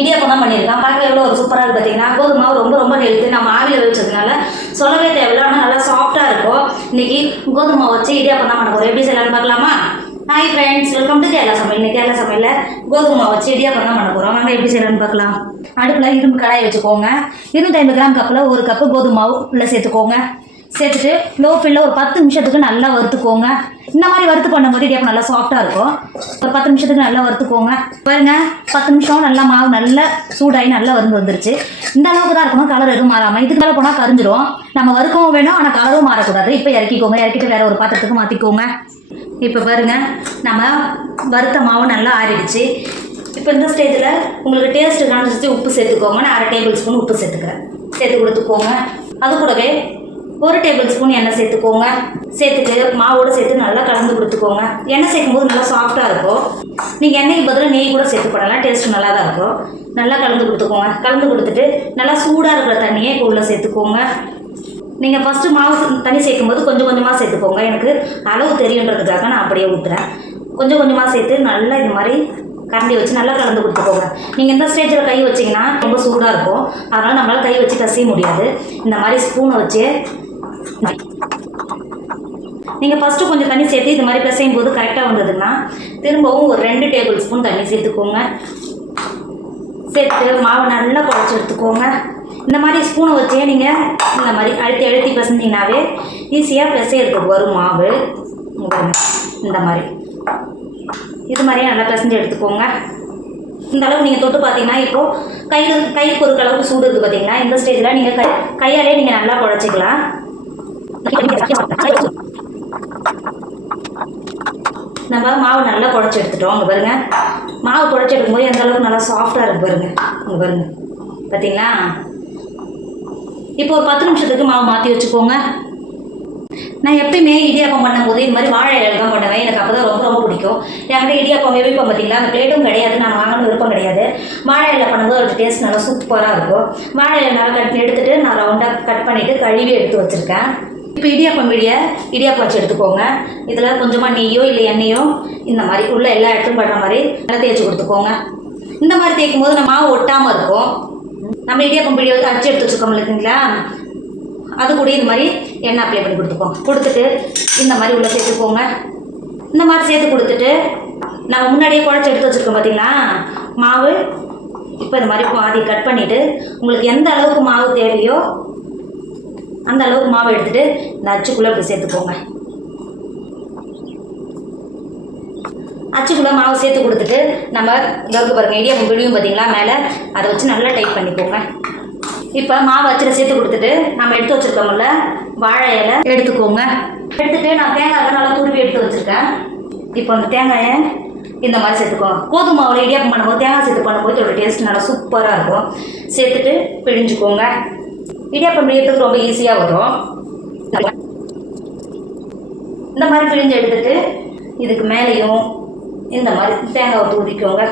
இடியாப்பம் தான் பண்ணியிருக்கேன். பார்க்க எவ்வளோ ஒரு சூப்பராக இருக்குது பார்த்தீங்கன்னா. கோதுமை மாவு ரொம்ப ரொம்ப ஹெல்த்து. நம்ம ஆவியில் வச்சதுனால சொல்லவே தேவையில்லை, ஆனால் நல்லா சாஃப்டாக இருக்கும். இன்றைக்கி கோதுமை மாவு வச்சு இடியாப்பம் தான் பண்ண போகிறோம். எப்படி செய்யலாம்னு பார்க்கலாமா? Hi friends, welcome to Kerala சமையல். இன்னைக்கு கேரளா சமையலில் கோதுமை மாவு வச்சு இடியாப்பம் தான் பண்ண போகிறோம். வாங்க எப்படி செய்யலாம்னு பார்க்கலாம். அடுப்பில் இரும்பு கடாயை வச்சுக்கோங்க. 250 கிராம் கப்பில் 1 கப்பு கோதுமை மாவு உள்ளே சேர்த்துக்கோங்க. சேர்த்துட்டு லோ ஃப்ளேமில் ஒரு 10 நிமிஷத்துக்கு நல்லா வறுத்துக்கோங்க. இந்த மாதிரி வறுத்து பண்ணும்போது இடியாப்பம் நல்லா சாஃப்டாக இருக்கும். ஒரு 10 நிமிஷத்துக்கு நல்லா வறுத்துக்கோங்க. பாருங்க, 10 நிமிஷம் நல்லா மாவு நல்லா சூடாகி நல்லா வந்துருச்சு. இந்த அளவுக்கு தான் இருக்கணும், கலர் எதுவும் மாறாமல். இதுக்கு மேலே போனால் கரிஞ்சிடும். நம்ம வறுக்கவும் வேணும், ஆனால் கலரும் மாறக்கூடாது. இப்போ இறக்கிக்கோங்க. இறக்கிட்டு வேறு ஒரு பாத்திரத்துக்கு மாற்றிக்கோங்க. இப்போ பாருங்கள், நம்ம வறுத்த மாவு நல்லா ஆறிடுச்சு. இப்போ இந்த ஸ்டேஜில் உங்களுக்கு டேஸ்ட்டு காமிச்சு உப்பு சேர்த்துக்கோங்க. நான் 1/2 டேபிள் ஸ்பூன் உப்பு சேர்த்துக்கிறேன். சேர்த்து கொடுத்துக்கோங்க. அது கூடவே 1 டேபிள் ஸ்பூன் எண்ணெய் சேர்த்துக்கோங்க. சேர்த்துட்டு மாவோடு சேர்த்து நல்லா கலந்து கொடுத்துக்கோங்க. எண்ணெய் சேர்க்கும்போது நல்லா சாஃப்டாக இருக்கும். நீங்கள் எண்ணெய்க்கு பதிலாக நெய் கூட சேர்த்து போடலாம், டேஸ்ட்டு நல்லா தான் இருக்கும். நல்லா கலந்து கொடுத்துக்கோங்க. கலந்து கொடுத்துட்டு நல்லா சூடாக இருக்கிற தண்ணியை இப்போ உள்ளே சேர்த்துக்கோங்க. நீங்கள் ஃபஸ்ட்டு மாவு தண்ணி சேர்க்கும்போது கொஞ்சம் கொஞ்சமாக சேர்த்துக்கோங்க. எனக்கு அளவு தெரியுன்றதுக்காக நான் அப்படியே ஊற்றுறேன். கொஞ்சம் கொஞ்சமாக சேர்த்து நல்லா இந்த மாதிரி கரண்டி வச்சு நல்லா கலந்து கொடுத்துக்கோங்க. நீங்கள் இந்த ஸ்டேஜில் கை வச்சிங்கன்னா ரொம்ப சூடாக இருக்கும். அதனால் நம்மளால் கை வச்சு கசிய முடியாது. இந்த மாதிரி ஸ்பூனை வச்சு நீங்கள் ஃபஸ்ட்டு கொஞ்சம் தண்ணி சேர்த்து இது மாதிரி பிசையும் போது கரெக்டாக வந்ததுன்னா திரும்பவும் ஒரு 2 டேபிள் ஸ்பூன் தண்ணி சேர்த்துக்கோங்க. சேர்த்து மாவை நல்லா குழச்சி எடுத்துக்கோங்க. இந்த மாதிரி ஸ்பூனை வச்சே நீங்கள் இந்த மாதிரி அழுத்தி பிசைஞ்சிங்கனாவே ஈஸியாக பிசையறதுக்கு வரும் மாவு. இந்த மாதிரி இது மாதிரியே நல்லா பிசைஞ்சு எடுத்துக்கோங்க. இந்த அளவு நீங்கள் தொட்டு பார்த்தீங்கன்னா இப்போது கைக்கு ஒரு அளவுக்கு சூடு இருக்குது பார்த்தீங்கன்னா. இந்த ஸ்டேஜில் நீங்கள் கையாலே நீங்கள் நல்லா குழச்சிக்கலாம். நம்ம மாவு நல்லா குழச்சி எடுத்துட்டோம். இங்கே பாருங்கள், மாவு குழச்சி எடுக்கும்போது எந்த அளவுக்கு நல்லா சாஃப்டாக இருக்குது பாருங்கள். இங்கே பாருங்கள், பார்த்தீங்களா? இப்போ ஒரு 10 நிமிஷத்துக்கு மாவு மாற்றி வச்சுக்கோங்க. நான் எப்பயுமே இடியாப்பம் பண்ணும்போது இது மாதிரி வாழை இலை தான் பண்ணுவேன். எனக்கு அப்போ தான் ரொம்ப ரொம்ப பிடிக்கும். என்கிட்ட இடியாப்பம் விருப்பம் பார்த்தீங்களா, அந்த பிளேட்டும் கிடையாது, நான் வாங்கணும் விருப்பம் கிடையாது. வாழை இலை பண்ணும்போது ஒரு டேஸ்ட் நல்லா சூப்பராக இருக்கும். வாழை இலை நல்லா எடுத்துகிட்டு நான் ரவுண்டாக கட் பண்ணிவிட்டு கழுவி எடுத்து வச்சுருக்கேன். இப்போ இடியாப்பம் வச்சு எடுத்துக்கோங்க. இதில் கொஞ்சமாக நெய்யோ இல்லை எண்ணெயோ இந்த மாதிரி உள்ள எல்லா இடத்துலையும் படுற மாதிரி நல்லா தேய்ச்சி கொடுத்துக்கோங்க. இந்த மாதிரி தேய்க்கும் போது நம்ம மாவு ஒட்டாமல் இருக்கும். நம்ம இடியாப்பம் பிடியை வந்து அச்சு எடுத்து வச்சுருக்கோம் இல்லைங்களா, அது கூட இது மாதிரி எண்ணெய் அப்ளை பண்ணி கொடுத்துக்கோங்க. கொடுத்துட்டு இந்த மாதிரி உள்ளே சேர்த்துக்கோங்க. இந்த மாதிரி சேர்த்து கொடுத்துட்டு நம்ம முன்னாடியே குழச்சி எடுத்து வச்சுருக்கோம் பார்த்தீங்களா மாவு. இப்போ இந்த மாதிரி பாதி கட் பண்ணிவிட்டு உங்களுக்கு எந்த அளவுக்கு மாவு தேவையோ அந்த அளவுக்கு மாவு எடுத்துகிட்டு இந்த அச்சுக்குள்ளே இப்படி சேர்த்துக்கோங்க. அச்சுக்குள்ளே மாவு சேர்த்து கொடுத்துட்டு நம்ம கருக்கு பாருங்கள் இடியாப்பம் பிடியும் பார்த்தீங்களா மேலே, அதை வச்சு நல்லா டைட் பண்ணிக்கோங்க. இப்போ மாவு அச்சில் சேர்த்து கொடுத்துட்டு நம்ம எடுத்து வச்சுருக்கோம்ல வாழை இலை எடுத்துக்கோங்க. எடுத்துகிட்டு நான் தேங்காய் நல்லா துருவி எடுத்து வச்சுருக்கேன். இப்போ அந்த தேங்காயை இந்த மாதிரி சேர்த்துக்கோங்க. கோதுமை மாவில் இடியாப்பம் பண்ணும்போது தேங்காய் சேர்த்து பண்ணும்போது இதோட டேஸ்ட் நல்லா சூப்பராக இருக்கும். சேர்த்துட்டு பிழிஞ்சுக்கோங்க. இடியாப்பம் பிழியறதுக்கு ரொம்ப ஈஸியாக வரும். இந்த மாதிரி பிழிஞ்சு எடுத்துட்டு இதுக்கு மேலேயும் இந்த மாதிரி தேங்காவை தூதிக்கோங்க.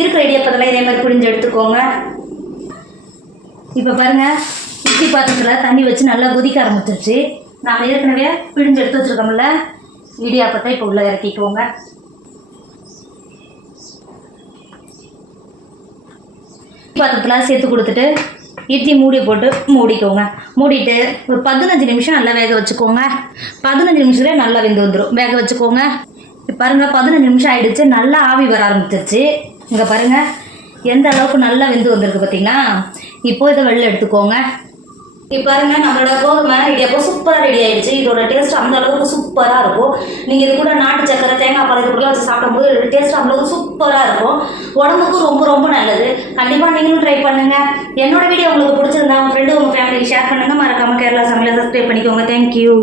இருக்கிற இடியாப்பத்தில் இதே மாதிரி பிழிஞ்சு எடுத்துக்கோங்க. இப்போ பாருங்கள், இட்லி பாத்திரத்தில் தண்ணி வச்சு நல்லா கொதிக்க ஆரம்பிச்சிருச்சு. நாம் ஏற்கனவே பிழிஞ்சு எடுத்து வச்சுருக்கோம்ல இடியாப்பத்தை இப்போ உள்ளே இறக்கிக்கோங்க. பாத்திரத்தில் சேர்த்து கொடுத்துட்டு இட்லி மூடி போட்டு மூடிக்கோங்க. மூடிட்டு ஒரு 15 நிமிஷம் நல்லா வேக வச்சுக்கோங்க. 15 நிமிஷத்துலேயே நல்லா வெந்து வந்துடும். வேக வச்சுக்கோங்க. இப்போ பாருங்கள், 15 நிமிஷம் ஆகிடுச்சு. நல்லா ஆவி வர ஆரம்பிச்சிருச்சு. இங்கே பாருங்கள் எந்த அளவுக்கு நல்லா வெந்து வந்திருக்கு பார்த்தீங்களா. இப்போ இதை வெளில எடுத்துக்கோங்க. இப்போ பாருங்கள், நம்மளோட கோதுமை இடியாப்பம் சூப்பராக ரெடி ஆகிடுச்சு. இதோட டேஸ்ட் அந்த அளவுக்கு சூப்பராக இருக்கும். நீங்கள் இது கூட நாட்டு சக்கரை தேங்காய் பால் இது கூட வச்சு சாப்பிடும்போது டேஸ்ட் அவ்வளோக்கு சூப்பராக இருக்கும். உடம்புக்கும் ரொம்ப ரொம்ப நல்லது. கண்டிப்பாக நீங்களும் ட்ரை பண்ணுங்கள். என்னோட வீடியோ உங்களுக்கு பிடிச்சிருந்தா உங்கள் ஃப்ரெண்டு உங்கள் ஃபேமிலிக்கு ஷேர் பண்ணுங்கள். மறக்காமல் கேரளா சமையலை சப்ஸ்கிரைப் பண்ணிக்கோங்க. தேங்க்யூ.